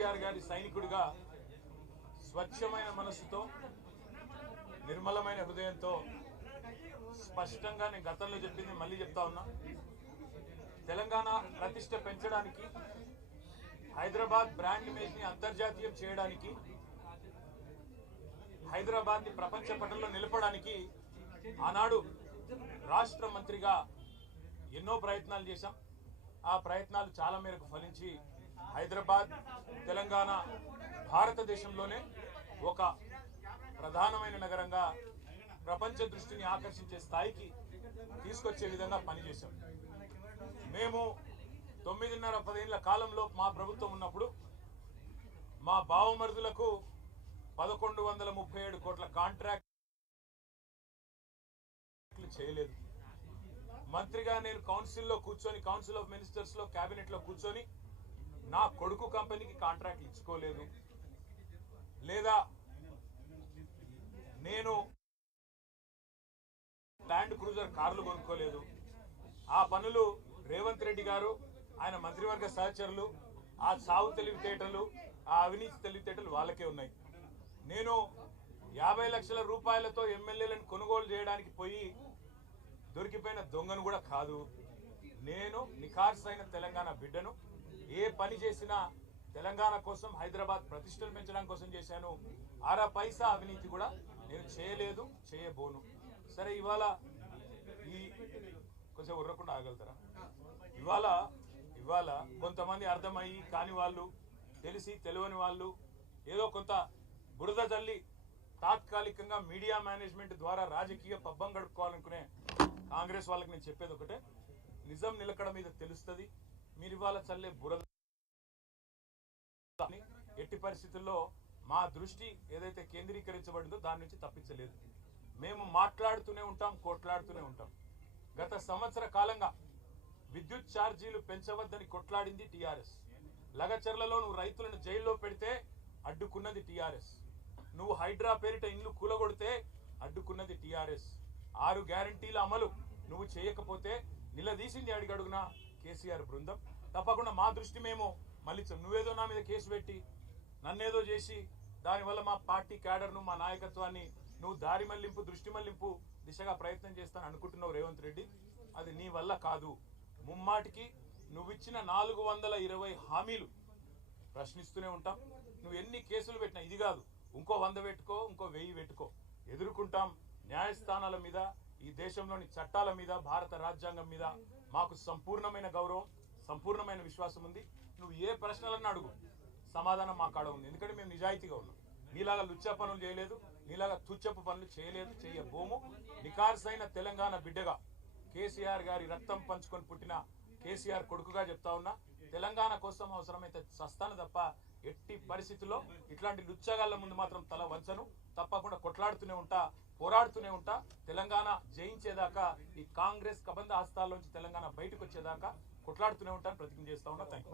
కేసీఆర్ గారి సైనికుడిగా స్వచ్ఛమైన మనసుతో నిర్మలమైన హృదయంతో స్పష్టంగా నేను గతంలో చెప్పింది మళ్ళీ చెప్తా ఉన్నా. తెలంగాణ ప్రతిష్ట పెంచడానికి, హైదరాబాద్ బ్రాండ్ ఇమేజ్ ని అంతర్జాతీయం చేయడానికి, హైదరాబాద్ ని ప్రపంచ పటంలో నిలపడానికి ఆనాడు రాష్ట్ర మంత్రిగా ఎన్నో ప్రయత్నాలు చేశాం. ఆ ప్రయత్నాలు చాలా మేరకు ఫలించి హైదరాబాద్, తెలంగాణ భారతదేశంలోనే ఒక ప్రధానమైన నగరంగా ప్రపంచ దృష్టిని ఆకర్షించే స్థాయికి తీసుకొచ్చే విధంగా పనిచేశాం. మేము 9.5-10 ఏళ్ల కాలంలో మా ప్రభుత్వం ఉన్నప్పుడు మా బావమరుదులకు 1137 కోట్ల కాంట్రాక్ట్ చేయలేదు. మంత్రిగా నేను కౌన్సిల్లో కూర్చొని, కౌన్సిల్ ఆఫ్ మినిస్టర్స్ లో, కేబినెట్ లో కూర్చొని నా కొడుకు కంపెనీకి కాంట్రాక్ట్లు ఇచ్చుకోలేదు. లేదా నేను ల్యాండ్ క్రూజర్ కార్లు కొనుక్కోలేదు. ఆ పనులు రేవంత్ రెడ్డి గారు, ఆయన మంత్రివర్గ సహచరులు, ఆ సాగు తెలివితేటలు, ఆ అవినీతి తెలివితేటలు వాళ్ళకే ఉన్నాయి. నేను 50 లక్షల రూపాయలతో ఎమ్మెల్యేలను కొనుగోలు చేయడానికి పోయి దొరికిపోయిన దొంగను కూడా కాదు. నేను నిఖార్సైన తెలంగాణ బిడ్డను. ఏ పని చేసినా తెలంగాణ కోసం, హైదరాబాద్ ప్రతిష్టలు పెంచడం కోసం చేశాను. అర పైసా అవినీతి కూడా నేను చేయలేదు, చేయబోను. సరే, ఇవాళ ఈ కొంచెం ఉర్రకుండా ఆగలుగుతారా? ఇవాళ కొంతమంది అర్థమయ్యి కాని వాళ్ళు, తెలిసి తెలియని వాళ్ళు ఏదో కొంత బురద జల్లి తాత్కాలికంగా మీడియా మేనేజ్మెంట్ ద్వారా రాజకీయ పబ్బం గడుపుకోవాలనుకునే కాంగ్రెస్ వాళ్ళకి నేను చెప్పేది ఒకటే, నిజం నిలకడ మీద తెలుస్తుంది. మీరు ఇవాళ చల్లే బురద ఎట్టి పరిస్థితుల్లో మా దృష్టి ఏదైతే కేంద్రీకరించబడిందో దాని నుంచి తప్పించలేదు. మేము మాట్లాడుతూనే ఉంటాం, కొట్లాడుతూనే ఉంటాం. గత సంవత్సర కాలంగా విద్యుత్ ఛార్జీలు పెంచవద్దని కొట్లాడింది టీఆర్ఎస్. లగచర్లలో నువ్వు రైతులను జైల్లో పెడితే అడ్డుకున్నది టీఆర్ఎస్. నువ్వు హైడ్రా పేరిట ఇండ్లు కూలగొడితే అడ్డుకున్నది టీఆర్ఎస్. 6 గ్యారంటీల అమలు నువ్వు చేయకపోతే నిలదీసింది అడుగడుగున కేసీఆర్ బృందం. తప్పకుండా మా దృష్టి మేము మళ్ళించాం. నువ్వేదో నా మీద కేసు పెట్టి నన్నేదో చేసి దానివల్ల మా పార్టీ క్యాడర్ను, మా నాయకత్వాన్ని నువ్వు దారి మళ్లింపు, దృష్టి మళ్లింపు దిశగా ప్రయత్నం చేస్తాను అనుకుంటున్నావు రేవంత్ రెడ్డి. అది నీ వల్ల కాదు. ముమ్మాటికి నువ్విచ్చిన 420 హామీలు ప్రశ్నిస్తూనే ఉంటాం. నువ్వు ఎన్ని కేసులు పెట్టినా, ఇది కాదు ఇంకో 100 పెట్టుకో, ఇంకో 1000 పెట్టుకో, ఎదుర్కొంటాం. న్యాయస్థానాల మీద, ఈ దేశంలోని చట్టాల మీద, భారత రాజ్యాంగం మీద మాకు సంపూర్ణమైన గౌరవం, సంపూర్ణమైన విశ్వాసం ఉంది. నువ్వు ఏ ప్రశ్నలన్నా అడుగు, సమాధానం మా కాడ ఉంది. ఎందుకంటే మేము నిజాయితీగా ఉన్నాం. నీలాగా లుచ్చ పనులు చేయలేదు, నీలాగా తుచ్చపు పనులు చేయలేదు, చేయబోము. నికార్సైన తెలంగాణ బిడ్డగా, కేసీఆర్ గారి రక్తం పంచుకొని పుట్టిన కేసీఆర్ కొడుకుగా చెప్తా ఉన్నా, తెలంగాణ కోసం అవసరమైతే చస్తాను తప్ప ఎట్టి పరిస్థితుల్లో ఇట్లాంటి లుచ్చగాళ్ళ ముందు మాత్రం తల వంచను. తప్పకుండా కొట్లాడుతూనే ఉంటా, పోరాడుతూనే ఉంటా. తెలంగాణ జయించేదాకా, ఈ కాంగ్రెస్ కబంధ హస్తాల్లోంచి తెలంగాణ బయటకు వచ్చేదాకా కొట్లాడుతూనే ఉంటాను, ప్రతిజ్ఞ చేస్తా ఉన్నా. Thank you.